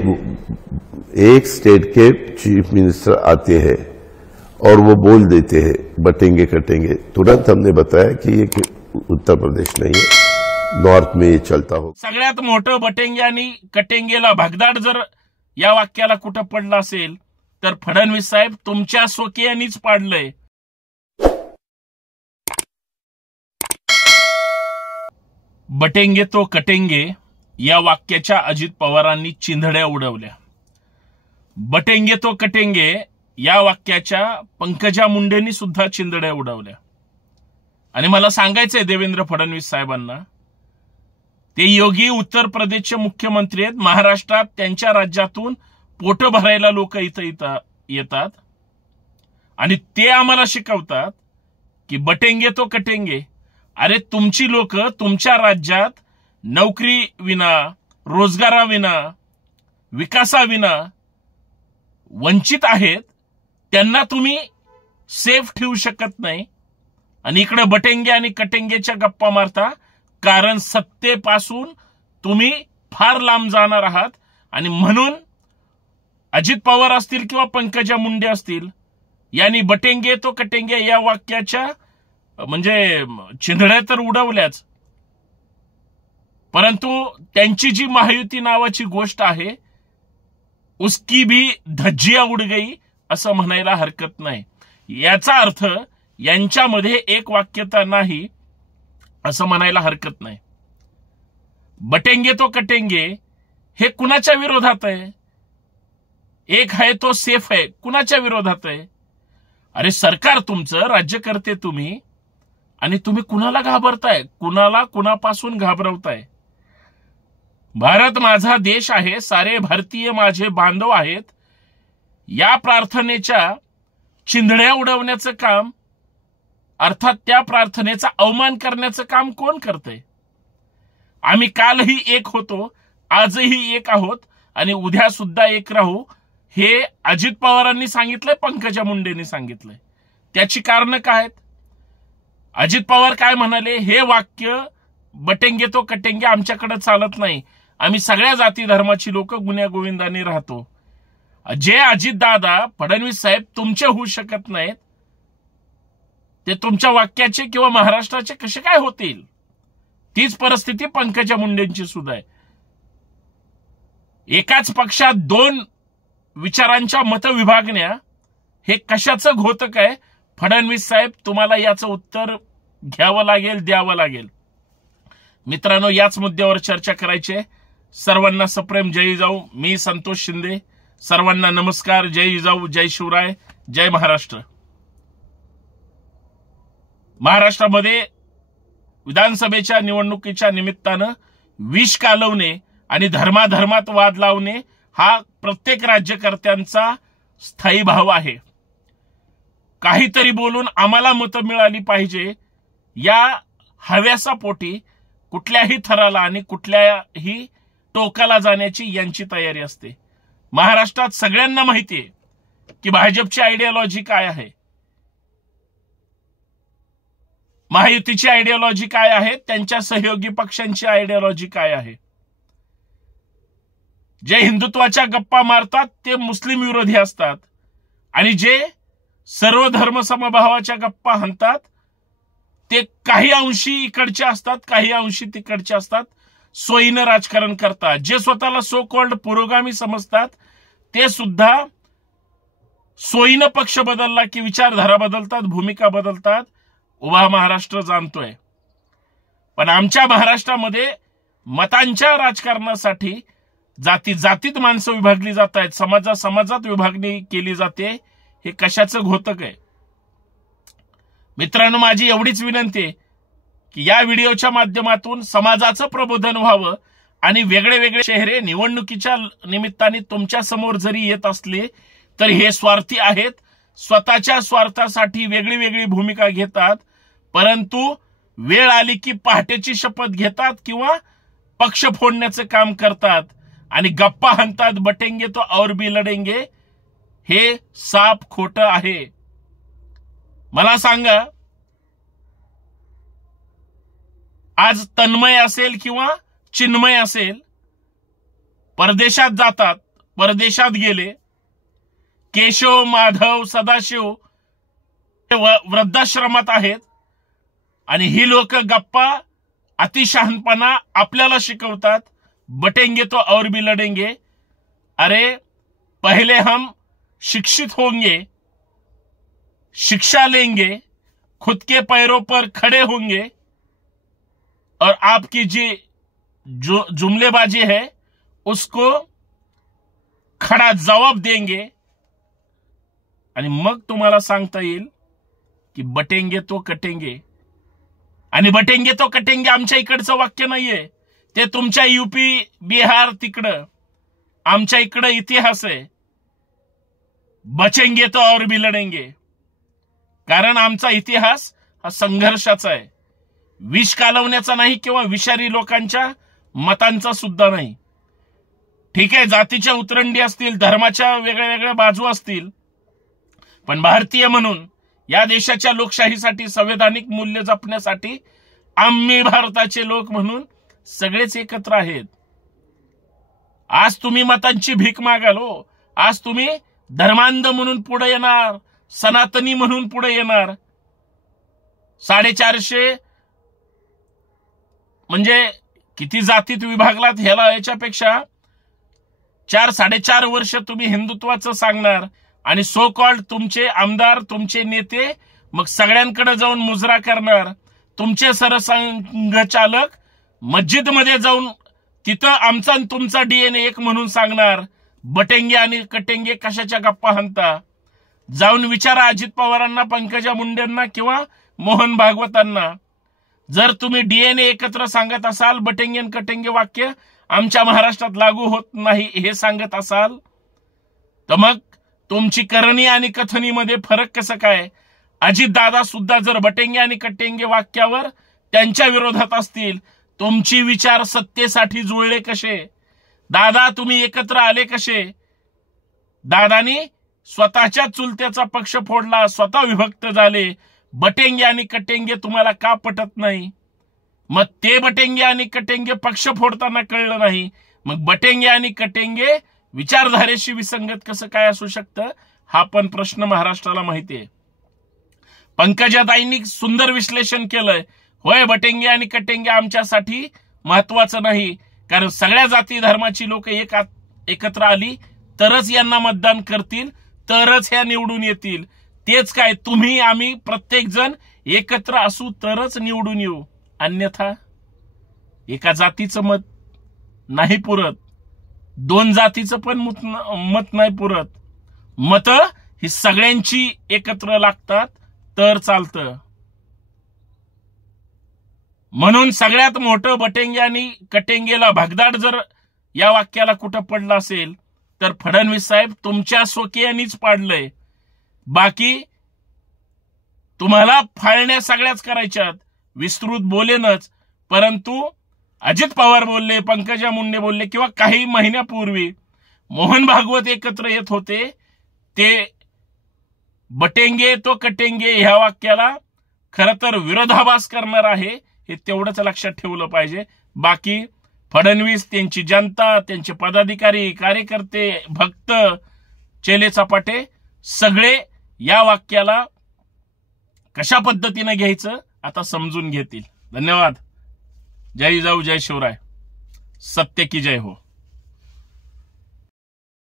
एक स्टेट के chief minister आते हैं और वो बोल देते हैं बटेंगे कटेंगे, तुरंत हमने बताया कि ये उत्तर प्रदेश नहीं है, नॉर्थ में ये चलता हो। सगळ्यात मोठं बटेंगे आणि कटेंगेला भगदाड जर या वाक्याला कुठं पडलं असेल तर फडणवीस साहेब तुमच्या स्वकीयांनीच पाडलंय। बटेंगे तो कटेंगे या वाक्याच्या अजित पवारांनी चिंधड्या उडवल्या। बटेंगे तो कटेंगे या वाक्याच्या पंकजा मुंडेंनी सुद्धा चिंधड्या उडवल्या। आणि मला सांगायचंय देवेंद्र फडणवीस साहेबांना, ते योगी उत्तर प्रदेशचे मुख्यमंत्री आहेत, महाराष्ट्रात त्यांच्या राज्यातून पोट भरायला लोक इथं येतात आणि ते आम्हाला शिकवतात की बटेंगे तो कटेंगे। अरे तुमची लोक तुमच्या राज्यात नोकरी विना, रोजगाराविना, विकासाविना वंचित आहेत, त्यांना तुम्ही सेफ ठेवू शकत नाही आणि इकडे बटेंगे आणि कटेंगेच्या गप्पा मारता, कारण सत्तेपासून तुम्ही फार लांब जाणार आहात। आणि म्हणून अजित पवार असतील किंवा पंकजा मुंडे असतील यांनी बटेंगे तो कटेंगे या वाक्याच्या म्हणजे चिंधड्या तर उडवल्याच, परंतु त्यांची जी महायुती नावाची गोष्ट आहे उसकी भी धज्जियां उड गई असं म्हणायला हरकत नाही। याचा अर्थ यांच्यामध्ये एक वाक्यता नाही असं म्हणायला हरकत नाही। बटेंगे तो कटेंगे हे कुणाच्या विरोधात आहे? एक आहे तो सेफ आहे, कुणाच्या विरोधात आहे? अरे सरकार तुमचं, राज्यकर्ते तुम्ही, आणि तुम्ही कुणाला घाबरताय? कुणापासून घाबरवताय? भारत माझा देश आहे, सारे भारतीय माझे बांधव आहेत, या प्रार्थनेच्या चिंधड्या उडवण्याचं काम, अर्थात त्या प्रार्थनेचा अवमान करण्याचं काम कोण करतंय? आम्ही कालही एक होतो, आजही एक आहोत आणि उद्या सुद्धा एक राहू, हे अजित पवारांनी सांगितलंय, पंकजा मुंडेंनी सांगितलंय। त्याची कारण काय आहेत? अजित पवार काय म्हणाले? हे वाक्य बटेंगे तो कटेंगे आमच्याकडे चालत नाही, आम्ही सगळ्या जाती धर्माची लोक गुण्या गोविंदाने राहतो। जे अजित दादा फडणवीस साहेब तुमचे होऊ शकत नाहीत ते तुमच्या वाक्याचे किंवा महाराष्ट्राचे कसे काय होतील? तीच परिस्थिती पंकजा मुंडेंची सुद्धा आहे। एकाच पक्षात दोन विचारांच्या मतविभागण्या हे कशाचं घोतक आहे? फडणवीस साहेब तुम्हाला याचं उत्तर घ्यावं लागेल, द्यावं लागेल। मित्रांनो, याच मुद्द्यावर चर्चा करायची आहे। सर्वांना सप्रेम जय जिजाऊ। मी संतोष शिंदे, सर्वांना नमस्कार, जय जिजाऊ, जय शिवराय, जय महाराष्ट्र। महाराष्ट्रामध्ये विधानसभेच्या निवडणुकीच्या निमित्तानं विष कालवणे आणि धर्माधर्मात वाद लावणे हा प्रत्येक राज्यकर्त्यांचा स्थायी भाव आहे। काहीतरी बोलून आम्हाला मतं मिळाली पाहिजे या हव्यासापोटी कुठल्याही थराला आणि कुठल्याही टोकाला जाण्याची यांची तयारी असते। महाराष्ट्रात सगळ्यांना माहिती आहे की भाजपची आयडियोलॉजी काय आहे, महायुतीची आयडियोलॉजी काय आहे, त्यांच्या सहयोगी पक्षांची आयडियोलॉजी काय आहे। जे हिंदुत्वाच्या गप्पा मारतात ते मुस्लिम विरोधी असतात आणि जे सर्व धर्म समभावाच्या गप्पा हाणतात ते काही अंशी इकडचे असतात, काही अंशी तिकडचे असतात, सोयीनं राजकारण करतात। जे स्वतःला सो कॉल्ड पुरोगामी समजतात ते सुद्धा सोयीनं पक्ष बदलला की विचारधारा बदलतात, भूमिका बदलतात। उभा महाराष्ट्र जाणतोय, पण आमच्या महाराष्ट्रामध्ये मतांच्या राजकारणासाठी जाती जातीत माणसं विभागली जात आहेत, समाजात विभागणी केली जाते। हे कशाचं घोतक आहे? मित्रांनो, माझी एवढीच विनंती आहे की या व्हिडिओच्या माध्यमातून समाजाचं प्रबोधन व्हावं आणि वेगळे वेगळे चेहरे निवडणुकीच्या निमित्ताने तुमच्या समोर जरी येत असले तर हे स्वार्थी आहेत, स्वतःच्या स्वार्थासाठी वेगळी वेगळी भूमिका घेतात, परंतु वेळ आली की पहाटेची शपथ घेतात किंवा पक्ष फोडण्याचं काम करतात आणि गप्पा हाणतात, बटेंगे तो और भी लढेंगे। हे साप खोटं आहे। मला सांगा, आज तन्मय असेल किंवा चिन्मय असेल, परदेशात जातात, परदेशात गेले, केशव, माधव, सदाशिव वृद्धाश्रमात आहेत आणि ही लोक गप्पा अतिशहाणपणा आपल्याला शिकवतात। बटेंगे तो और भी लड़ेंगे। अरे पहले हम शिक्षित होंगे, शिक्षा लेंगे, खुद के पैरों पर खड़े होंगे और आपकी जो जुमलेबाजी है उसको खड़ा जवाब देंगे आणि मग तुम्हाला सांगता येईल की बटेंगे तो कटेंगे। आणि बटेंगे तो कटेंगे आमच्या इकडचं वाक्य नाहीये, ते तुमच्या यूपी बिहार तिकडं। आमच्या इकडं इतिहास आहे, बचेंगे तो और भी लढेंगे, कारण आमचा इतिहास हा संघर्षाचा आहे, विष कालवण्याचा नाही किंवा विषारी लोकांच्या मतांचा सुद्धा नाही। ठीक आहे, जातीच्या उतरंडी असतील, धर्माच्या वेगळ्या वेगळ्या बाजू असतील, पण भारतीय म्हणून या देशाच्या लोकशाहीसाठी, संवैधानिक मूल्य जपण्यासाठी आम्ही भारताचे लोक म्हणून सगळेच एकत्र आहेत। आज तुम्ही मतांची भीक मागाल हो, आज तुम्ही धर्मांध म्हणून पुढे येणार, सनातनी म्हणून पुढे येणार। 450 म्हणजे किती जातीत विभागलात ह्याला, याच्यापेक्षा 4-4.5 वर्ष तुम्ही हिंदुत्वाचं सांगणार आणि सो कॉल्ड तुमचे आमदार, तुमचे नेते मग सगळ्यांकडे जाऊन मुजरा करणार। तुमचे सरसंघचालक मस्जिदमध्ये जाऊन तिथं आमचा आणि तुमचा डीएनए एक म्हणून सांगणार। बटेंगे आणि कटेंगे कशाच्या गप्पा हाणता? जाऊन विचारा अजित पवारांना, पंकजा मुंडेंना किंवा मोहन भागवतांना। जर तुम्ही डीएनए एकत्र सांगत असाल, बटेंगे आणि कटेंगे वाक्य आमच्या महाराष्ट्रात लागू होत नाही हे सांगत असाल, तर मग तुमची करणी आणि कथनीमध्ये फरक कसं काय? अजित दादा सुद्धा जर बटेंगे आणि कटेंगे वाक्यावर त्यांच्या विरोधात असतील, तुमची विचार सत्तेसाठी जुळले कसे? दादा तुम्ही एकत्र आले कसे? दादानी स्वतःच्या चुलत्याचा पक्ष फोडला, स्वतः विभक्त झाले। बटेंगे आणि कटेंगे तुम्हाला का पटत नाही? मग ते बटेंगे आणि कटेंगे पक्ष फोडताना कळलं नाही, मग बटेंगे आणि कटेंगे विचारधारेशी विसंगत कसं काय असू शकतं? हा पण प्रश्न महाराष्ट्राला माहिती आहे। पंकजाताईंनी सुंदर विश्लेषण केलंय। होय, बटेंगे आणि कटेंगे आमच्यासाठी महत्वाचं नाही, कारण सगळ्या जाती धर्माची लोक एकत्र आली तरच यांना मतदान करतील, तरच ह्या निवडून येतील। तेच काय, तुम्ही आम्ही प्रत्येक जण एकत्र असू तरच निवडून येऊ, अन्यथा एका जातीचं मत नाही पुरत, 2 जातीचं पण मत नाही पुरत। मत ही सगळ्यांची एकत्र लागतात तर चालतं। म्हणून सगळ्यात मोठं बटेंगे आणि कटेंगेला भगदाड जर या वाक्याला कुठं पडलं असेल तर फडणवीस साहेब तुमच्या स्वकीयांनीच पाडलंय। बाकी तुम्हाला फाळण्या सगळ्याच करायच्यात, विस्तृत बोलेनच, परंतु अजित पवार बोलले, पंकजा मुंडे बोलले किंवा काही महिन्यापूर्वी मोहन भागवत एकत्र येत होते, ते बटेंगे तो कटेंगे ह्या वाक्याला खरं तर विरोधाभास करणार आहे, हे तेवढंच लक्षात ठेवलं पाहिजे। बाकी फडणवीस, त्यांची जनता, त्यांचे पदाधिकारी, कार्यकर्ते, भक्त, चेले चपाटे सगळे या वाक्याला कशा पद्धतीने घ्यायचं आता समजून घेतील। धन्यवाद। जय जाऊ, जय शिवराय, सत्य की जय हो।